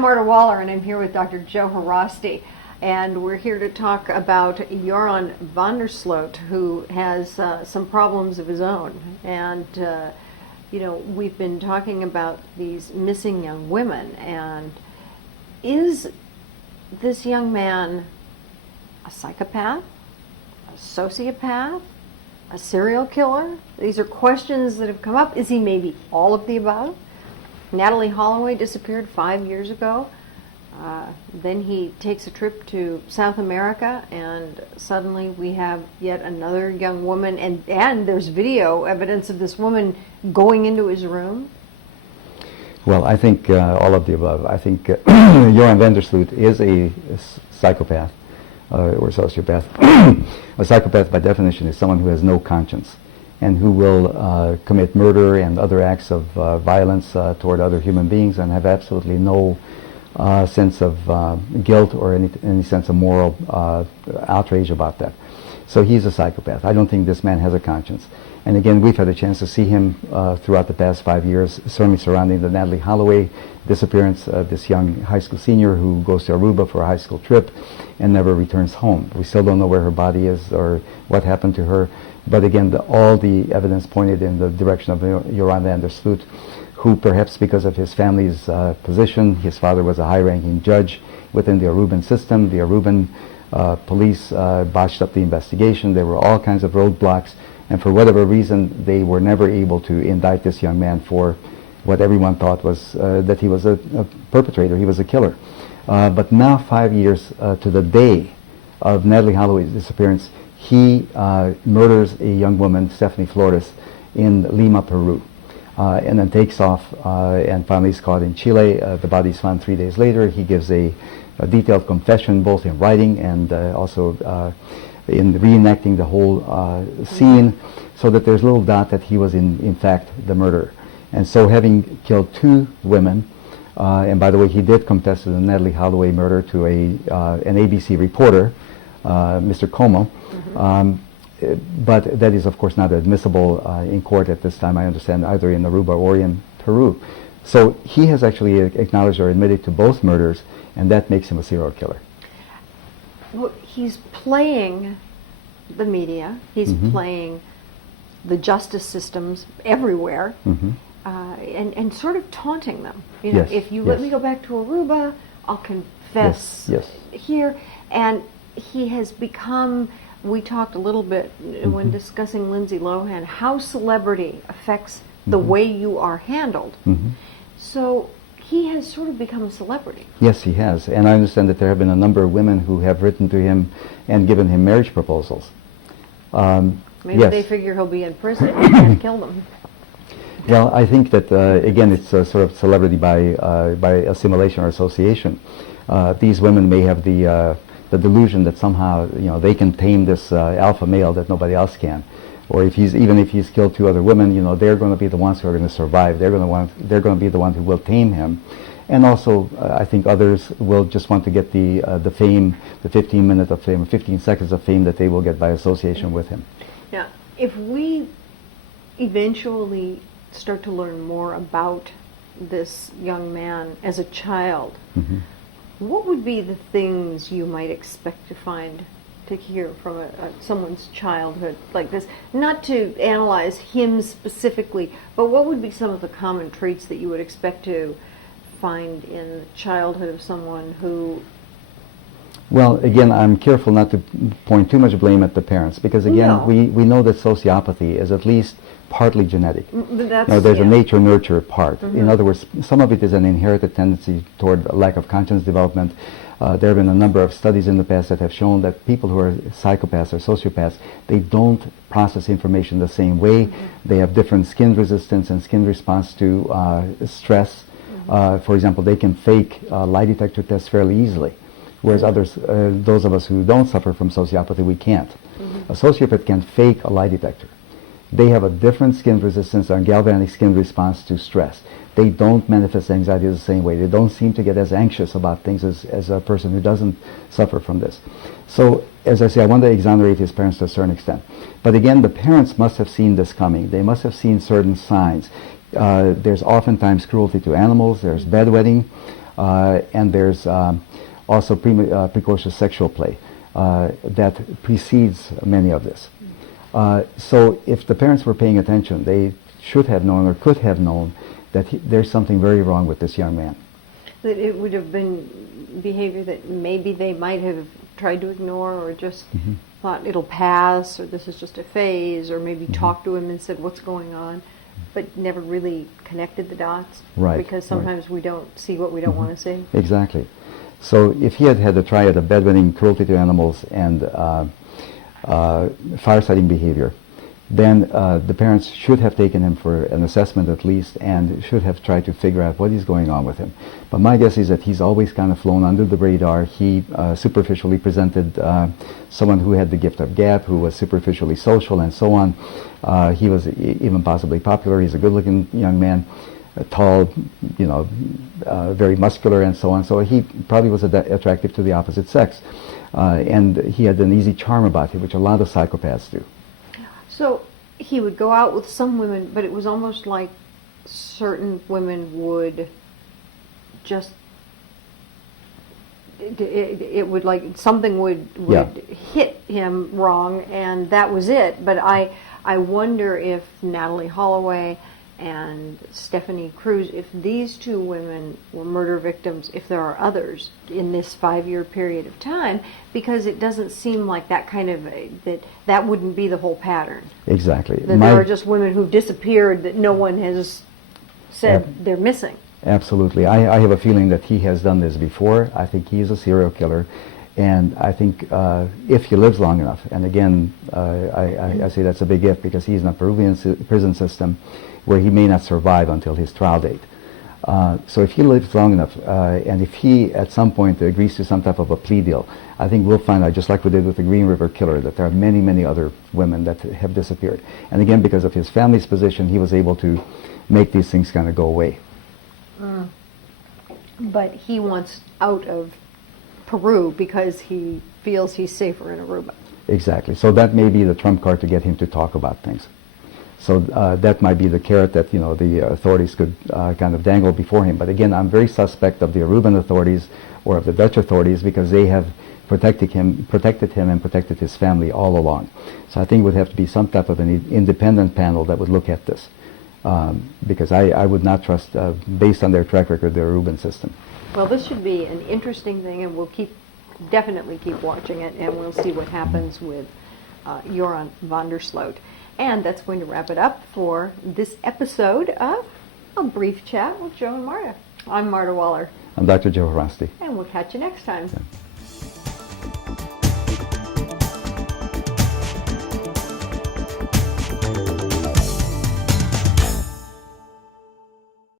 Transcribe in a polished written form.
I'm Marta Waller, and I'm here with Dr. Joe Haraszti, and we're here to talk about Joran van der Sloot, who has some problems of his own. And we've been talking about these missing young women, and is this young man a psychopath, a sociopath, a serial killer? These are questions that have come up. Is he maybe all of the above? Natalie Holloway disappeared 5 years ago. Then he takes a trip to South America, and suddenly we have yet another young woman, and there's video evidence of this woman going into his room. Well, I think all of the above. I think Joran van der Sloot is a psychopath or sociopath. A psychopath, by definition, is someone who has no conscience and who will commit murder and other acts of violence toward other human beings and have absolutely no sense of guilt or any sense of moral outrage about that. So he's a psychopath. I don't think this man has a conscience. And again, we've had a chance to see him throughout the past 5 years, certainly surrounding the Natalie Holloway disappearance, this young high school senior who goes to Aruba for a high school trip and never returns home. We still don't know where her body is or what happened to her. But again, all the evidence pointed in the direction of Joran van der Sloot, who perhaps because of his family's position, his father was a high-ranking judge within the Aruban system. The Aruban police botched up the investigation. There were all kinds of roadblocks. And for whatever reason, they were never able to indict this young man for what everyone thought was that he was a perpetrator, he was a killer. But now, 5 years to the day of Natalie Holloway's disappearance, he murders a young woman, Stephanie Flores, in Lima, Peru, and then takes off and finally is caught in Chile. The body is found 3 days later. He gives a detailed confession, both in writing and also in reenacting the whole scene, so that there's little doubt that he was in fact the murderer. And so, having killed 2 women, and by the way, he did confess to the Natalie Holloway murder to an ABC reporter, Mr. Como, but that is of course not admissible in court at this time, I understand, either in Aruba or in Peru. So he has actually acknowledged or admitted to both murders, and that makes him a serial killer. Well, he's playing the media, he's playing the justice systems everywhere, and sort of taunting them. You know, Yes, if you yes. let me go back to Aruba, I'll confess here. And he has become, we talked a little bit when discussing Lindsay Lohan, how celebrity affects the way you are handled. So he has sort of become a celebrity. Yes, he has. And I understand that there have been a number of women who have written to him and given him marriage proposals. Maybe they figure he'll be in prison and kill them. Well, I think that, again, it's a sort of celebrity by assimilation or association. These women may have the delusion that somehow, they can tame this alpha male that nobody else can. Or even if he's killed 2 other women, they're going to be the ones who are going to survive. They're going to be the ones who will tame him. And also, I think others will just want to get the fame, the 15 minutes of fame, 15 seconds of fame that they will get by association with him. Now, if we eventually start to learn more about this young man as a child, what would be the things you might expect to hear from someone's childhood like this? Not to analyze him specifically, but what would be some of the common traits that you would expect to find in the childhood of someone who... Well, again, I'm careful not to point too much blame at the parents, because again, we know that sociopathy is at least partly genetic. There's a nature-nurture part. In other words, some of it is an inherited tendency toward a lack of conscience development. There have been a number of studies in the past that have shown that people who are psychopaths or sociopaths, they don't process information the same way. They have different skin resistance and skin response to stress. For example, they can fake lie detector tests fairly easily, whereas others, those of us who don't suffer from sociopathy, we can't. A sociopath can fake a lie detector. They have a different skin resistance and galvanic skin response to stress. They don't manifest anxiety the same way. They don't seem to get as anxious about things as a person who doesn't suffer from this. So, as I say, I want to exonerate his parents to a certain extent. But again, the parents must have seen this coming. They must have seen certain signs. There's oftentimes cruelty to animals. There's bedwetting. and there's also precocious sexual play that precedes many of this. So if the parents were paying attention, they should have known or could have known that there's something very wrong with this young man. That it would have been behavior that maybe they might have tried to ignore, or just thought it'll pass, or this is just a phase, or maybe talked to him and said what's going on, but never really connected the dots. Right. Because sometimes we don't see what we don't want to see. Exactly. So if he had had a triad of bedwetting, cruelty to animals, and fire-setting behavior, then the parents should have taken him for an assessment at least, and should have tried to figure out what is going on with him. But my guess is that he's always kind of flown under the radar. He superficially presented someone who had the gift of gab, who was superficially social, and so on. He was even possibly popular. He's a good-looking young man, tall, very muscular, and so on. So he probably was attractive to the opposite sex. And he had an easy charm about him, which a lot of psychopaths do. So he would go out with some women, but it was almost like certain women would just, it would like something would hit him wrong, and that was it. But I wonder if Natalie Holloway and Stephanie Cruz, if these two women were murder victims, if there are others in this 5-year period of time, because it doesn't seem like that kind of that wouldn't be the whole pattern. Exactly. That there are just women who've disappeared that no one has said they're missing. Absolutely. I have a feeling that he has done this before. I think he is a serial killer. And I think if he lives long enough, and again, I say that's a big if, because he's in a Peruvian prison system where he may not survive until his trial date. So if he lives long enough, and if he at some point agrees to some type of a plea deal, I think we'll find out, just like we did with the Green River Killer, that there are many, many other women that have disappeared. And again, because of his family's position, he was able to make these things kind of go away. But he wants out of Peru because he feels he's safer in Aruba. Exactly. So that may be the trump card to get him to talk about things. So that might be the carrot that the authorities could kind of dangle before him. But again, I'm very suspect of the Aruban authorities or of the Dutch authorities, because they have protected him and protected his family all along. So I think it would have to be some type of an independent panel that would look at this, because I would not trust, based on their track record, the Aruban system. Well, this should be an interesting thing, and we'll definitely keep watching it, and we'll see what happens with Joran van der Sloot. And that's going to wrap it up for this episode of A Brief Chat with Joe and Marta. I'm Marta Waller. I'm Dr. Joe Haraszti. And we'll catch you next time. Yeah.